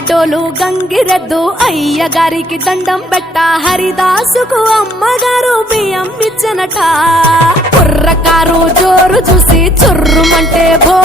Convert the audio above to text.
డోలు గంగిరెద్దు అయ్యగారికి దండం పెట్ట హరిదాసుకు అమ్మగారు బియ్యం ఇచ్చనట కుర్రకారు జోరు చూసి చుర్రుమంటే భో